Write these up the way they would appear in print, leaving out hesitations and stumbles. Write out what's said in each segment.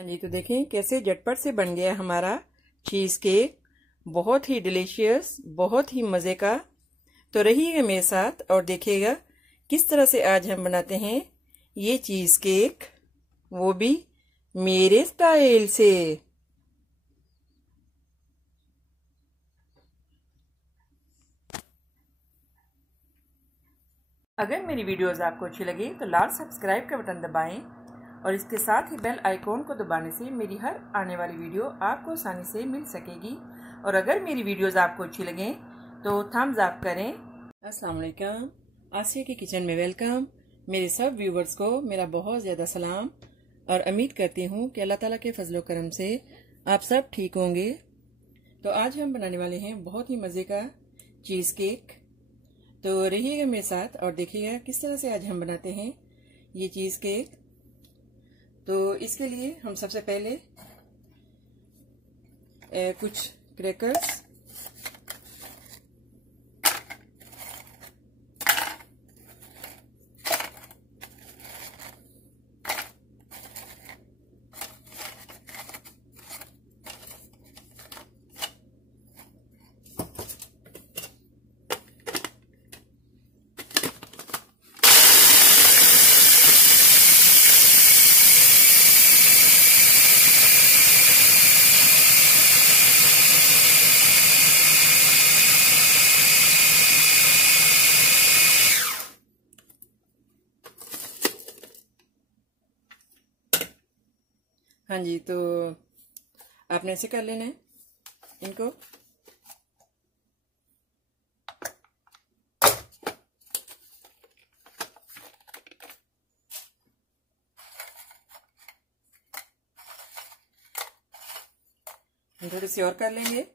हाँ जी, तो देखें कैसे झटपट से बन गया हमारा चीज़ केक। बहुत ही डिलीशियस, बहुत ही मज़े का। तो रहिएगा मेरे साथ और देखिएगा किस तरह से आज हम बनाते हैं ये चीज़ केक, वो भी मेरे स्टाइल से। अगर मेरी वीडियोस आपको अच्छी लगी तो लाल सब्सक्राइब का बटन दबाएं और इसके साथ ही बेल आइकॉन को दबाने से मेरी हर आने वाली वीडियो आपको आसानी से मिल सकेगी। और अगर मेरी वीडियोस आपको अच्छी लगें तो थम्स अप करें। अस्सलाम वालेकुम, आसिया की किचन में वेलकम। मेरे सब व्यूवर्स को मेरा बहुत ज़्यादा सलाम और उम्मीद करती हूँ कि अल्लाह ताला के फजलो करम से आप सब ठीक होंगे। तो आज हम बनाने वाले हैं बहुत ही मज़े का चीज़ केक। तो रहिएगा मेरे साथ और देखिएगा किस तरह से आज हम बनाते हैं ये चीज़ केक। तो इसके लिए हम सबसे पहले कुछ क्रैकर्स, हाँ जी, तो आपने ऐसे कर लेना है इनको। हम थोड़ी सी और कर लेंगे।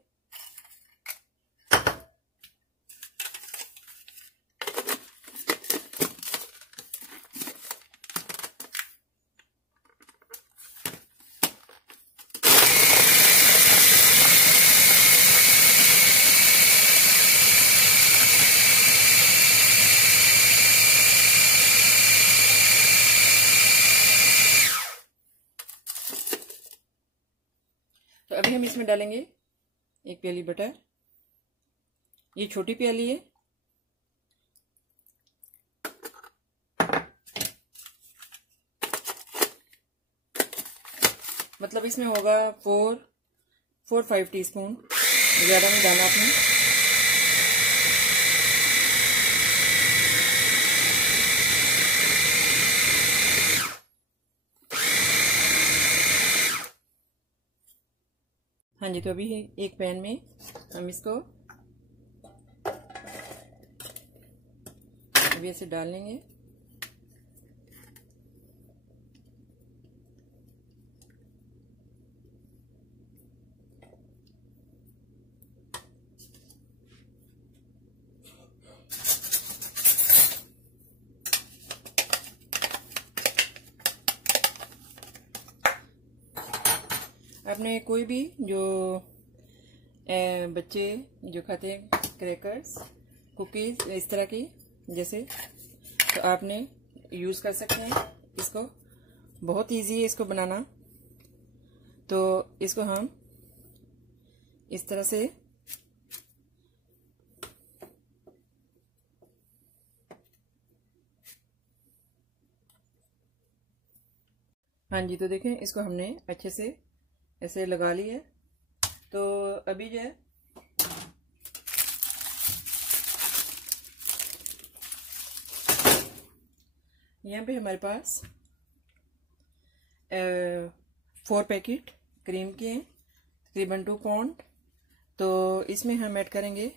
तो अभी हम इसमें डालेंगे 1 प्याली बटर। ये छोटी प्याली है। मतलब इसमें होगा 4-5 टीस्पून, ज़्यादा नहीं डालना आपने। हाँ जी, तो अभी एक पैन में हम इसको अभी ऐसे डाल लेंगे। आपने कोई भी जो बच्चे जो खाते हैं क्रैकर्स, कुकीज़ इस तरह की जैसे, तो आपने यूज़ कर सकते हैं इसको। बहुत इजी है इसको बनाना। तो इसको हम इस तरह से हाँ जी, तो देखें इसको हमने अच्छे से ऐसे लगा ली है। तो अभी जो है यहाँ पे हमारे पास 4 पैकेट क्रीम के हैं, तकरीबन 2 पाउंड। तो इसमें हम ऐड करेंगे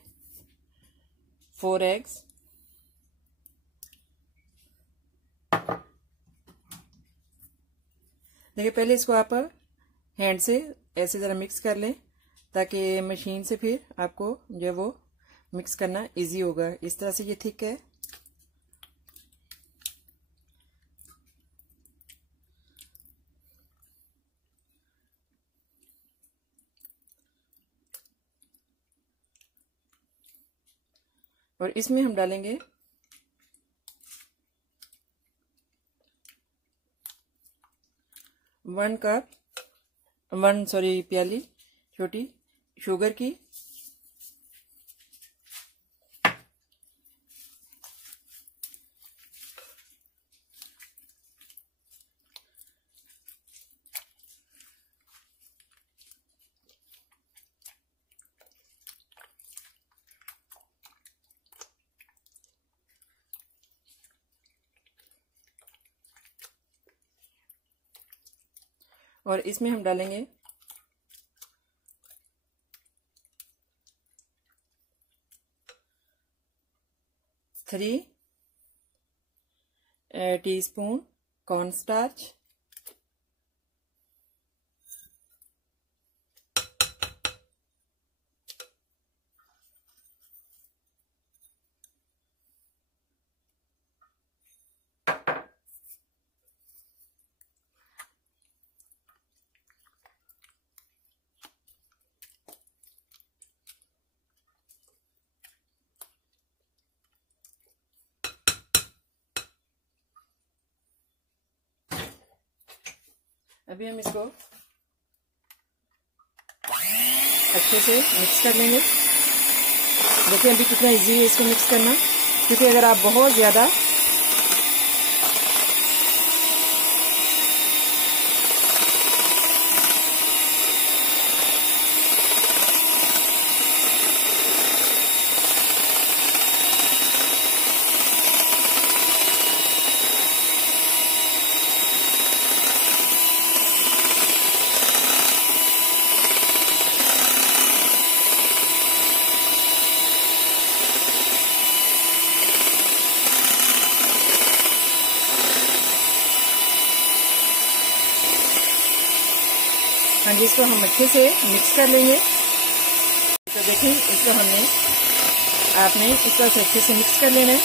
4 एग्स। देखिए पहले इसको आप हैंड से ऐसे ज़रा मिक्स कर लें ताकि मशीन से फिर आपको जो वो मिक्स करना इजी होगा। इस तरह से ये थिक है। और इसमें हम डालेंगे 1 कप 1 प्याली छोटी शुगर की। और इसमें हम डालेंगे 3 टीस्पून कॉर्नस्टार्च, अभी हम इसको अच्छे से मिक्स कर लेंगे। देखिए अभी कितना इजी है इसको मिक्स करना, क्योंकि अगर आप बहुत ज़्यादा हाँ जी, इसको हम अच्छे से मिक्स कर लेंगे। तो देखिए इसको आपने इस तरह से अच्छे से मिक्स कर लेना है।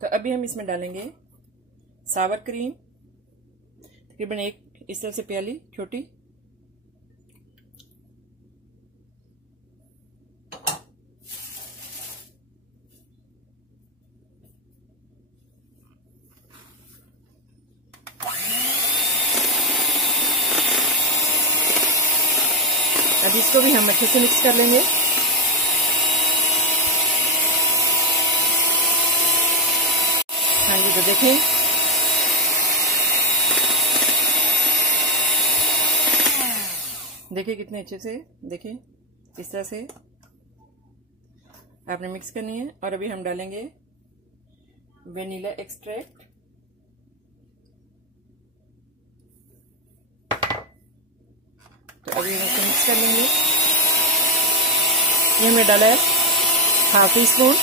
तो अभी हम इसमें डालेंगे सावर क्रीम, तकरीबन 1 इस तरह से प्याली छोटी। अब इसको भी हम अच्छे से मिक्स कर लेंगे। हाँ जी, तो देखें कितने अच्छे से, देखिए इस तरह से आपने मिक्स करनी है। और अभी हम डालेंगे वेनिला एक्सट्रैक्ट। तो अभी हम इसको मिक्स कर लेंगे। ये हमने डाला है 1/2 टीस्पून।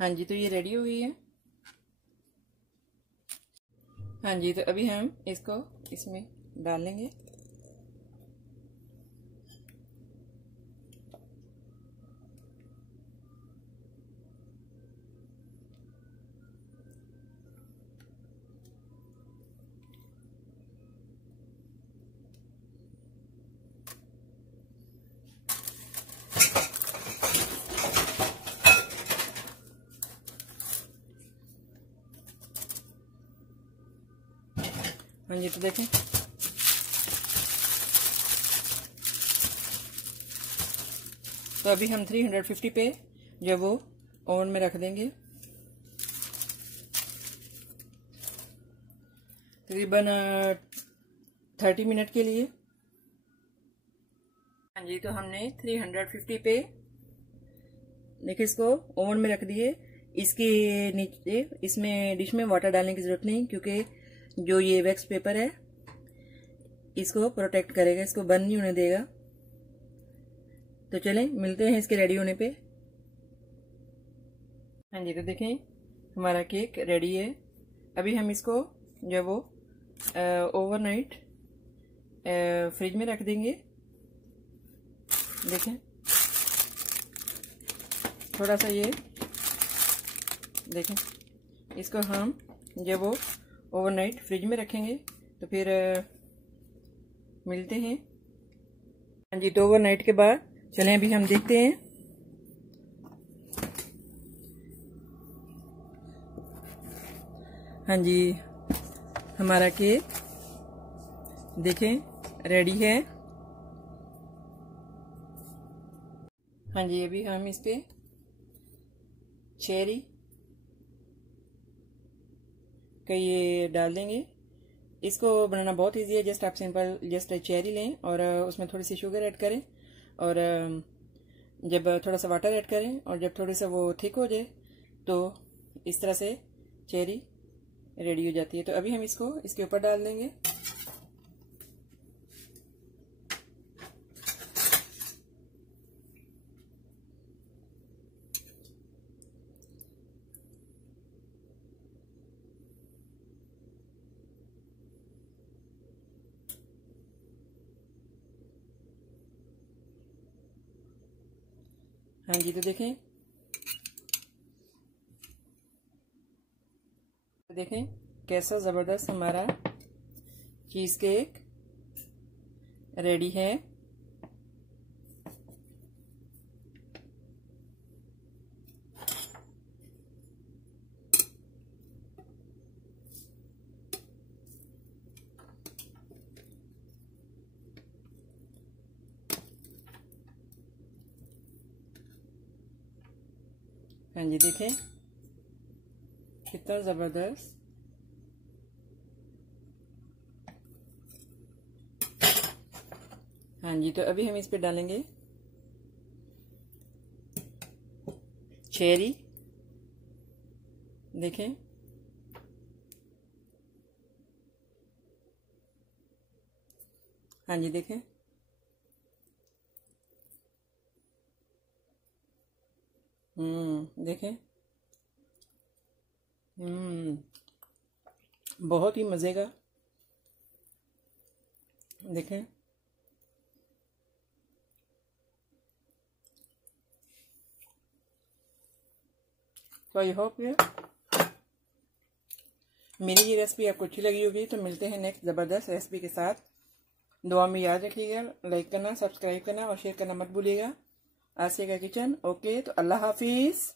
हाँ जी, तो ये रेडी हो गई है। हाँ जी, तो अभी हम इसको इसमें डालेंगे। हाँ जी, तो देखें तो अभी हम 350 पे जब वो ओवन में रख देंगे तकरीबन 30 मिनट के लिए। हाँ जी, तो हमने 350 पे देखिए इसको ओवन में रख दिए। इसके नीचे इसमें डिश में वाटर डालने की जरूरत नहीं, क्योंकि जो ये वैक्स पेपर है इसको प्रोटेक्ट करेगा, इसको बर्न नहीं होने देगा। तो चलें मिलते हैं इसके रेडी होने पे। हाँ जी, तो देखें हमारा केक रेडी है। अभी हम इसको जब वो ओवरनाइट फ्रिज में रख देंगे। देखें थोड़ा सा ये देखें, इसको हम जब वो ओवरनाइट फ्रिज में रखेंगे तो फिर मिलते हैं। हाँ जी, तो ओवरनाइट के बाद चलें अभी हम देखते हैं। हाँ जी, हमारा केक देखें रेडी है। हाँ जी, अभी हम इस पे चेरी का ये डाल देंगे। इसको बनाना बहुत इजी है। जस्ट आप सिंपल जस्ट चेरी लें और उसमें थोड़ी सी शुगर ऐड करें और जब थोड़ा सा वाटर ऐड करें और जब थोड़ी सा वो थिक हो जाए तो इस तरह से चेरी रेडी हो जाती है। तो अभी हम इसको इसके ऊपर डाल देंगे। हाँ जी, तो देखें कैसा ज़बरदस्त हमारा चीज़ केक रेडी है। हाँ जी, देखें कितना ज़बरदस्त। हाँ जी, तो अभी हम इस पे डालेंगे चेरी। देखें हाँ जी, देखें देखें बहुत ही मज़े का। देखें तो आई होप ये मेरी ये रेसिपी आपको अच्छी लगी होगी। तो मिलते हैं नेक्स्ट ज़बरदस्त रेसिपी के साथ। दुआ में याद रखिएगा, लाइक करना, सब्सक्राइब करना और शेयर करना मत भूलिएगा। आसिया का किचन। ओके, तो अल्लाह हाफिज़।